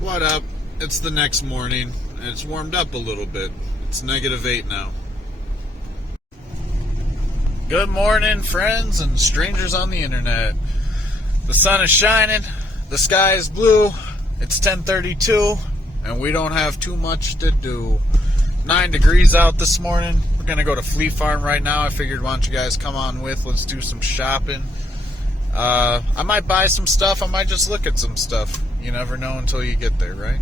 What up? It's the next morning, and it's warmed up a little bit. It's -8 now. Good morning, friends and strangers on the internet. The sun is shining, the sky is blue, it's 10:32, and we don't have too much to do. 9 degrees out this morning. We're going to go to Fleet Farm right now. I figured, why don't you guys come on with? Let's do some shopping. I might buy some stuff. I might just look at some stuff. You never know until you get there, right?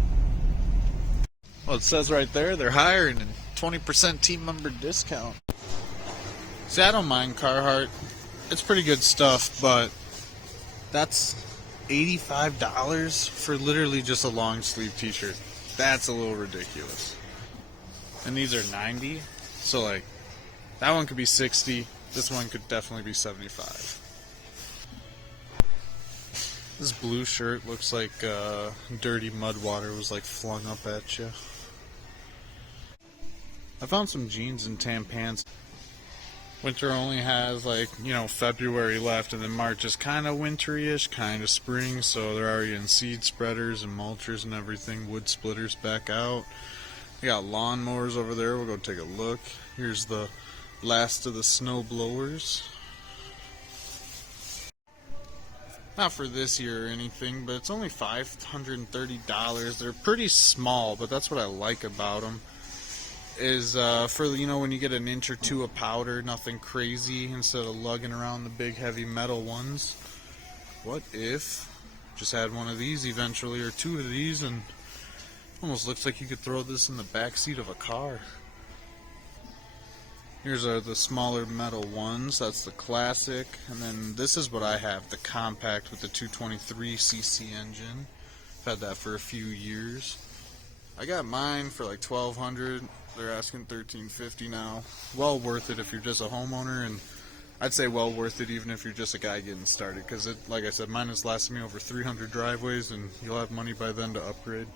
Well, it says right there they're hiring and 20% team member discount. See, I don't mind Carhartt. It's pretty good stuff, but that's $85 for literally just a long sleeve t-shirt. That's a little ridiculous. And these are 90, so like that one could be 60. This one could definitely be 75. This blue shirt looks like dirty mud water was like flung up at you. I found some jeans and tan pants. Winter only has like, February left, and then March is kind of wintry-ish, kind of spring, so they're already in seed spreaders and mulchers and everything. Wood splitters back out. We got lawnmowers over there. We'll go take a look. Here's the last of the snow blowers. Not for this year or anything, but it's only $530. They're pretty small, but that's what I like about them. Is for when you get an inch or two of powder, nothing crazy, instead of lugging around the big heavy metal ones. What if just had one of these eventually, or two of these, and almost looks like you could throw this in the back seat of a car. Here's the smaller metal ones. That's the classic, and then this is what I have, the compact with the 223cc engine. I've had that for a few years. I got mine for like $1,200. They're asking $1,350 now. Well worth it if you're just a homeowner, and I'd say well worth it even if you're just a guy getting started, because it, like I said, mine has lasted me over 300 driveways, and you'll have money by then to upgrade.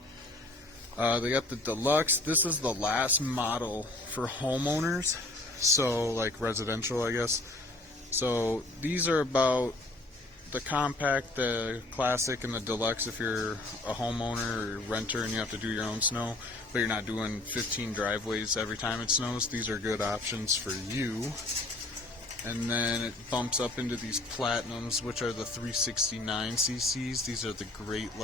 They got the Deluxe. This is the last model for homeowners, so like residential, I guess. So these are about the compact, the classic, and the deluxe if you're a homeowner or renter and you have to do your own snow, but you're not doing 15 driveways every time it snows. These are good options for you. And then it bumps up into these Platinums, which are the 369 cc's. These are the Great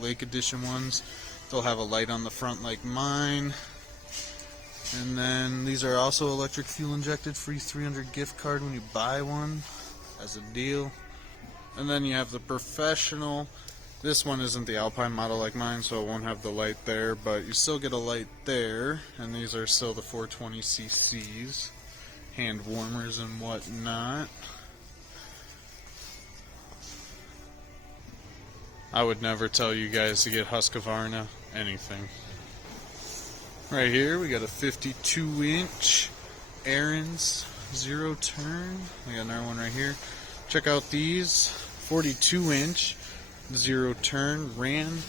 Lake Edition ones. They'll have a light on the front like mine. And then these are also electric fuel injected, free 300 gift card when you buy one as a deal. And then you have the Professional. This one isn't the Alpine model like mine, so it won't have the light there, but you still get a light there. And these are still the 420 cc's, hand warmers and whatnot. I would never tell you guys to get Husqvarna anything. Right here we got a 52-inch Ariens zero turn. We got another one right here. Check out these 42-inch zero turn, ran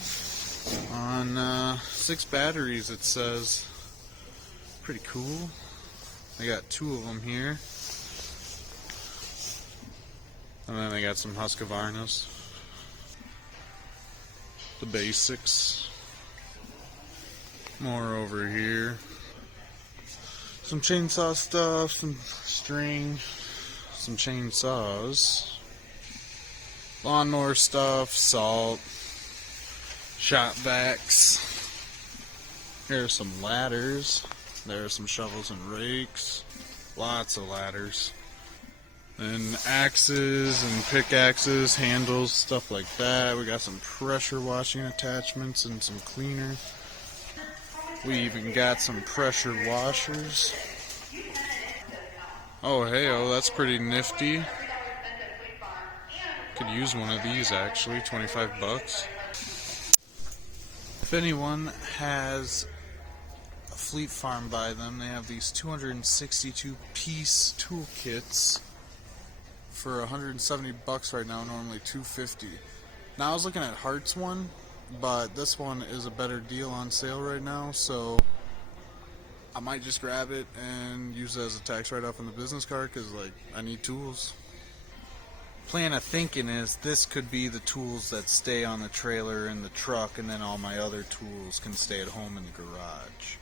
on 6 batteries, it says. Pretty cool. They got 2 of them here, and then they got some Husqvarnas, the basics. More over here. Some chainsaw stuff, some string, some chainsaws, lawnmower stuff, salt, shop vacs. Here are some ladders. There are some shovels and rakes. Lots of ladders. And axes and pickaxes, handles, stuff like that. We got some pressure washing attachments and some cleaner. We even got some pressure washers. Oh, hey, that's pretty nifty. Could use one of these actually, $25. If anyone has a Fleet Farm by them, they have these 262-piece toolkits for $170 right now, normally $250. Now I was looking at Hart's one, but this one is a better deal on sale right now, so I might just grab it and use it as a tax write-off on the business card, because like I need tools. plan of thinking is this could be the tools that stay on the trailer and the truck, and then all my other tools can stay at home in the garage.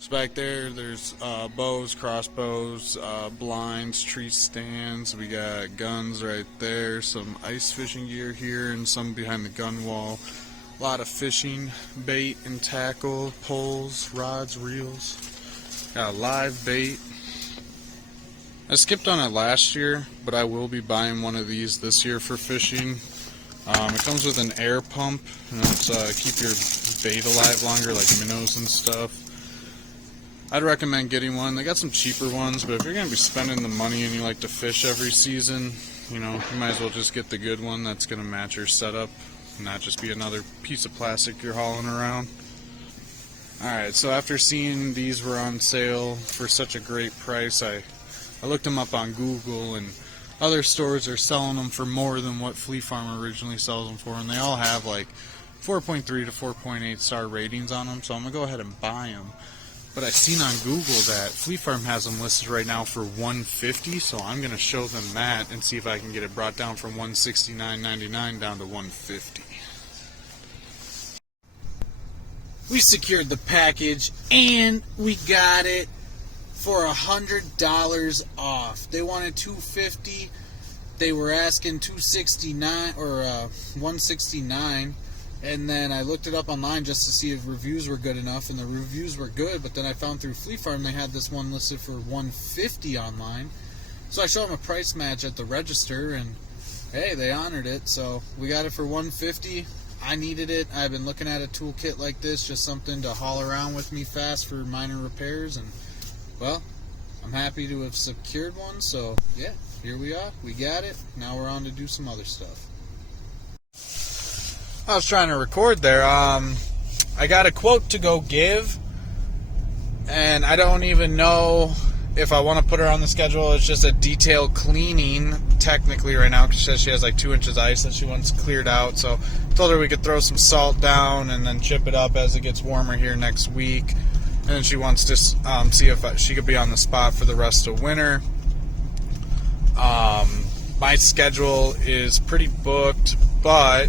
So back there's bows, crossbows, blinds, tree stands. We got guns right there, some ice fishing gear here, and some behind the gun wall. A lot of fishing bait and tackle, poles, rods, reels. Got a live bait. I skipped on it last year, but I will be buying one of these this year for fishing. It comes with an air pump, and it's keep your bait alive longer, like minnows and stuff. I'd recommend getting one. They got some cheaper ones, but if you're going to be spending the money and you like to fish every season, you know, you might as well just get the good one that's going to match your setup, and not just be another piece of plastic you're hauling around. Alright, so after seeing these were on sale for such a great price, I looked them up on Google, and other stores are selling them for more than what Fleet Farm originally sells them for, and they all have like 4.3 to 4.8 star ratings on them, so I'm going to go ahead and buy them. But I seen on Google that Fleet Farm has them listed right now for $150, so I'm going to show them that and see if I can get it brought down from $169.99 down to $150. We secured the package and we got it for $100 off. They wanted $250. They were asking $269 or $169. And then I looked it up online just to see if reviews were good enough, and the reviews were good, but then I found through Fleet Farm they had this one listed for $150 online. So I showed them a price match at the register, and hey, they honored it. So we got it for $150. I needed it. I've been looking at a toolkit like this, just something to haul around with me fast for minor repairs, and well, I'm happy to have secured one. So yeah, here we are. We got it. Now we're on to do some other stuff. I was trying to record there. I got a quote to go give, and I don't even know if I want to put her on the schedule. It's just a detailed cleaning technically right now, because she says she has like 2 inches ice that she wants cleared out. So I told her we could throw some salt down and then chip it up as it gets warmer here next week. And then she wants to see if she could be on the spot for the rest of winter. My schedule is pretty booked, but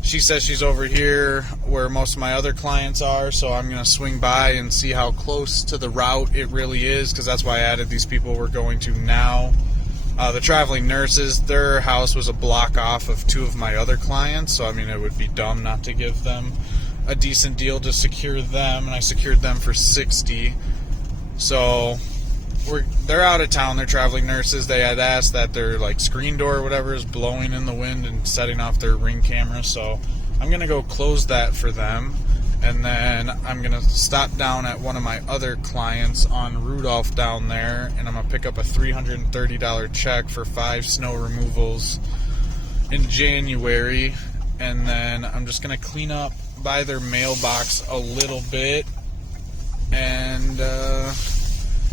she says she's over here where most of my other clients are, so I'm going to swing by and see how close to the route it really is, because that's why I added these people we're going to now. The traveling nurses, their house was a block off of 2 of my other clients, so I mean it would be dumb not to give them a decent deal to secure them, and I secured them for $60. So they're out of town. They're traveling nurses. They had asked that their like screen door or whatever is blowing in the wind and setting off their Ring camera, so I'm gonna go close that for them, and then I'm gonna stop down at one of my other clients on Rudolph down there, and I'm gonna pick up a $330 check for 5 snow removals in January, and then I'm just gonna clean up by their mailbox a little bit, and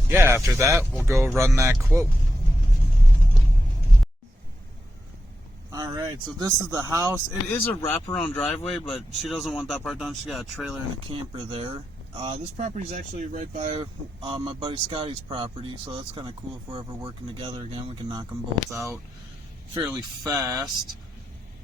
yeah, after that, we'll go run that quote. Alright, so this is the house. It is a wraparound driveway, but she doesn't want that part done. She got a trailer and a camper there. This property is actually right by my buddy Scotty's property, so that's kind of cool. If we're ever working together again, we can knock them both out fairly fast.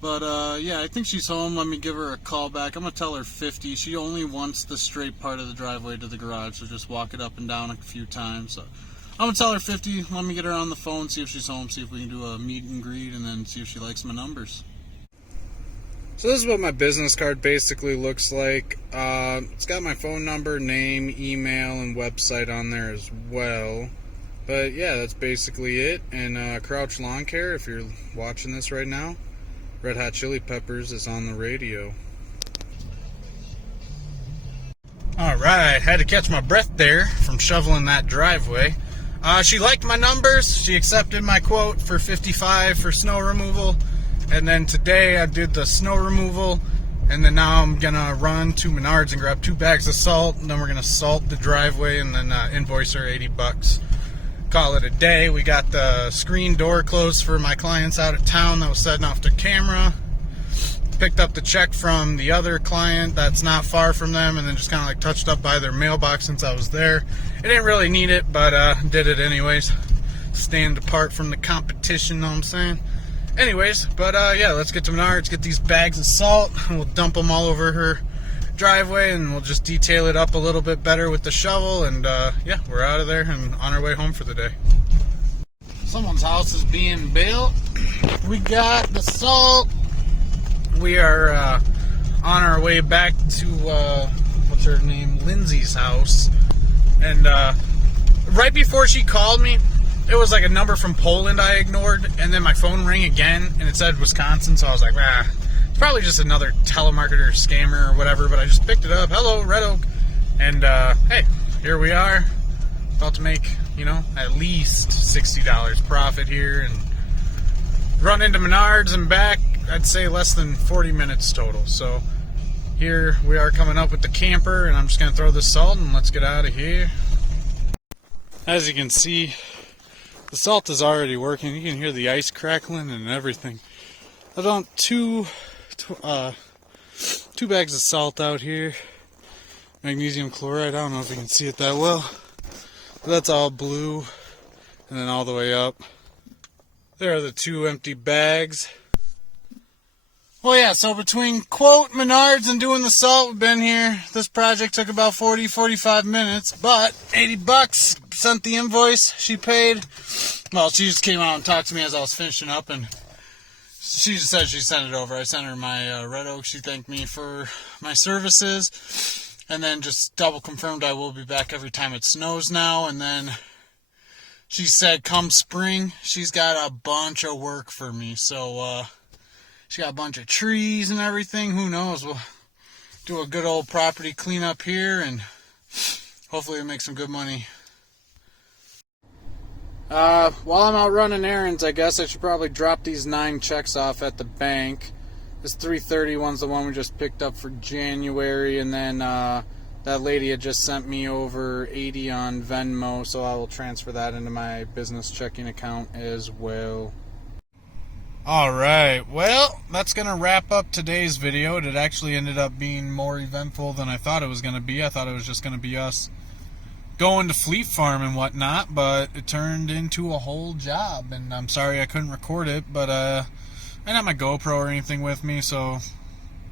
But yeah, I think she's home. Let me give her a call back. I'm going to tell her 50. She only wants the straight part of the driveway to the garage, so just walk it up and down a few times. So I'm going to tell her 50. Let me get her on the phone, see if she's home, see if we can do a meet and greet, and then see if she likes my numbers. So this is what my business card basically looks like. It's got my phone number, name, email, and website on there as well. But yeah, that's basically it. And Crouch Lawn Care, if you're watching this right now, Red Hot Chili Peppers is on the radio. Alright, had to catch my breath there from shoveling that driveway. She liked my numbers. She accepted my quote for $55 for snow removal. And then today I did the snow removal. And then now I'm going to run to Menards and grab 2 bags of salt. And then we're going to salt the driveway and then invoice her $80. Call it a day. We got the screen door closed for my clients out of town that was setting off their camera. Picked up the check from the other client that's not far from them, and then just kind of like touched up by their mailbox since I was there. I didn't really need it, but did it anyways. stand apart from the competition, know what I'm saying? Anyways, but yeah, let's get to Menards, get these bags of salt, and we'll dump them all over her driveway, and we'll just detail it up a little bit better with the shovel, and yeah, we're out of there and on our way home for the day. Someone's house is being built. We got the salt. We are on our way back to what's her name, Lindsay's house, and right before she called me, it was like a number from Poland I ignored, and then my phone rang again and it said Wisconsin, so I was like, it's probably just another telemarketer scammer or whatever, but I just picked it up. Hello, Red Oak. And hey, here we are, about to make, you know, at least $60 profit here, and run into Menards and back, I'd say less than 40 minutes total. So here we are coming up with the camper, and I'm just going to throw this salt and let's get out of here. As you can see, the salt is already working. You can hear the ice crackling and everything. I dumped two bags of salt out here. Magnesium chloride. I don't know if you can see it that well, but that's all blue, and then all the way up. There are the 2 empty bags. Well, yeah, so between quote Menards and doing the salt, we've been here. This project took about 45 minutes, but $80 sent the invoice. She paid. Well, she just came out and talked to me as I was finishing up, and she just said she sent it over. I sent her my Red Oak. She thanked me for my services, and then just double confirmed I will be back every time it snows now. And then she said come spring, she's got a bunch of work for me. So, she got a bunch of trees and everything. Who knows? We'll do a good old property cleanup here, and hopefully we'll make some good money. While I'm out running errands, I guess I should probably drop these 9 checks off at the bank. This 330 one's the one we just picked up for January, and then that lady had just sent me over 80 on Venmo, so I will transfer that into my business checking account as well. Alright, well, that's going to wrap up today's video. It actually ended up being more eventful than I thought it was going to be. I thought it was just going to be us going to Fleet Farm and whatnot, but it turned into a whole job, and I'm sorry I couldn't record it, but I didn't have my GoPro or anything with me, so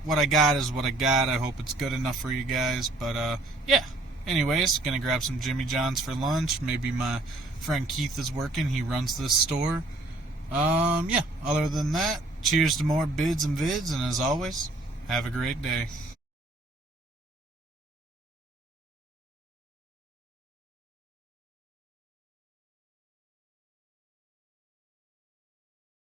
what I got is what I got. I hope it's good enough for you guys, but yeah. Anyways, going to grab some Jimmy John's for lunch. Maybe my friend Keith is working. He runs this store. Yeah, other than that, cheers to more bids and vids, and as always, have a great day.